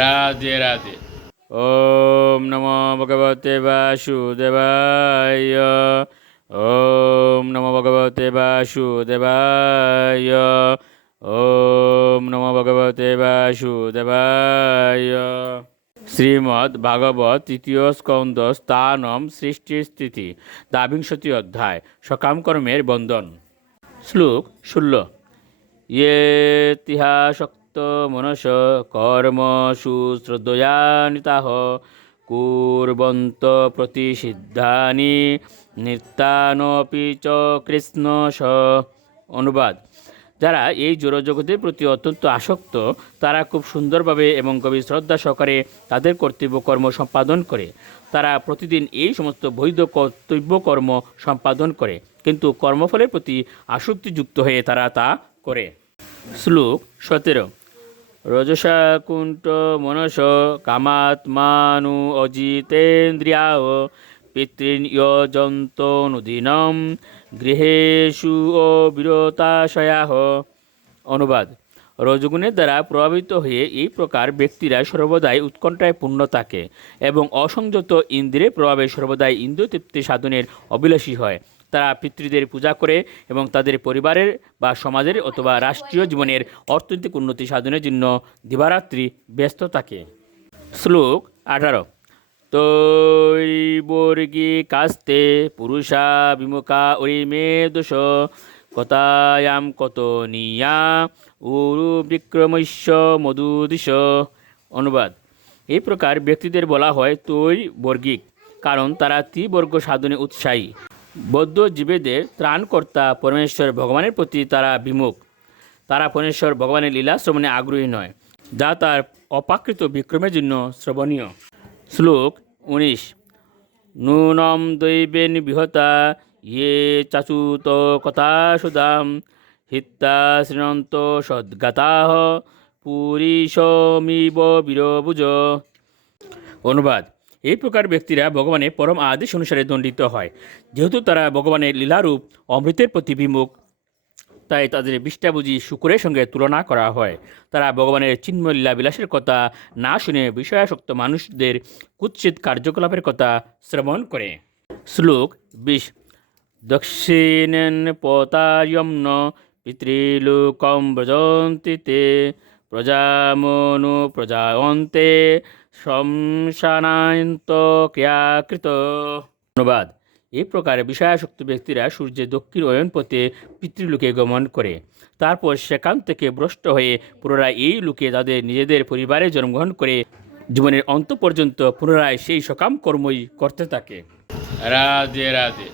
রাধে রাধে। ওম নমো ভগবতে বাসুদেবায়। ওম নমো ভগবতে বাসুদেবায়। ওম নমো ভগবতে বাসুদেবায়। শ্রীমদ্ ভাগবত তৃতীয় স্কন্দ স্থানম সৃষ্টি স্থিতি দ্বাবিংশতি অধ্যায় সকাম কর্মের বন্ধন। শ্লোক 16। ये तिहाशक्त मनस कर्मसु श्रद्धयान्विताः कुर्वन्त प्रतिषिद्धानि নৃত্যানপি চ কৃষ্ণস। অনুবাদ: যারা এই জড়জগতের প্রতি অত্যন্ত আসক্ত তারা খুব সুন্দরভাবে এবং গভীর শ্রদ্ধা সহকারে তাদের কর্তব্য কর্ম সম্পাদন করে। তারা প্রতিদিন এই সমস্ত বৈধ কর্তব্য কর্ম সম্পাদন করে, কিন্তু কর্মফলের প্রতি আসক্তিযুক্ত হয়ে তারা তা করে। শ্লোক 17। রজসা কুণ্ঠ মনস কামাত্মানু অজিতেন্দ্রিয়া পিতৃন যজন্তনুদিনম গৃহেষু অবিরতাশয়াঃ। অনুবাদ: রজগুণের দ্বারা প্রভাবিত হয়ে এই প্রকার ব্যক্তিরা সর্বদাই উৎকণ্ঠায় পূর্ণ থাকে এবং অসংযত ইন্দ্রিয়ের প্রভাবে সর্বদাই ইন্দ্রিয়তৃপ্তি সাধনের অভিলাষী হয়। তারা পিতৃদের পূজা করে এবং তাদের পরিবারের বা সমাজের অথবা রাষ্ট্রীয় জীবনের অর্থনৈতিক উন্নতি সাধনের জন্য দিবারাত্রি ব্যস্ত থাকে। শ্লোক 18। তৈবর্গী কাস্তে পুরুষা বিমুখা অরিমে দোষ কতায়াম কত নিয়া উরু বিক্রমস্য মধুদিশ। অনুবাদ: এই প্রকার ব্যক্তিদের বলা হয় তৈবর্গিক, কারণ তারা ত্রিবর্গ সাধনে উৎসাহী। বৌদ্ধ জীবেদের ত্রাণকর্তা পরমেশ্বর ভগবানের প্রতি তারা বিমুখ। তারা পরমেশ্বর ভগবানের লীলা শ্রবণে আগ্রহী নয়, যা তার অপ্রাকৃত বিক্রমের জন্য শ্রবণীয়। শ্লোক 19। নূনম দৈবেন বিহতা ইয়ে চাচুত কথা সুদাম হিত্তা শৃণন্ত সদ্গাতাঃ পুরীশমিব বীরভুজ। অনুবাদ: এই প্রকার ব্যক্তিরা ভগবানের পরম আদেশ অনুসারে দণ্ডিত হয়। যেহেতু তারা ভগবানের লীলারূপ অমৃতের প্রতি বিমুখ, তাই তাদের বিষ্টাবুজি শুকুরের সঙ্গে তুলনা করা হয়। তারা ভগবানের চিন্ময় লীলা বিলাসের কথা না শুনে বিষয়াসক্ত মানুষদের কুৎসিত কার্যকলাপের কথা শ্রবণ করে। শ্লোক 20। দক্ষিণেন পতায়ম্ন পিতৃলোকম ব্রজন্তি তে প্রজামনু প্রজায়ন্তে শমশানায়ন্ত ক্রিয়াকৃত। অনুবাদ: এই প্রকার বিষয়াসক্ত ব্যক্তিরা সূর্যের দক্ষিণ অয়ন পথে পিতৃলোকে গমন করে, তারপর সেখান থেকে ভ্রষ্ট হয়ে পুনরায় এই লোকে তাদের নিজেদের পরিবারে জন্মগ্রহণ করে জীবনের অন্ত পর্যন্ত পুনরায় সেই সকাম কর্মই করতে থাকে। রাধে রাধে।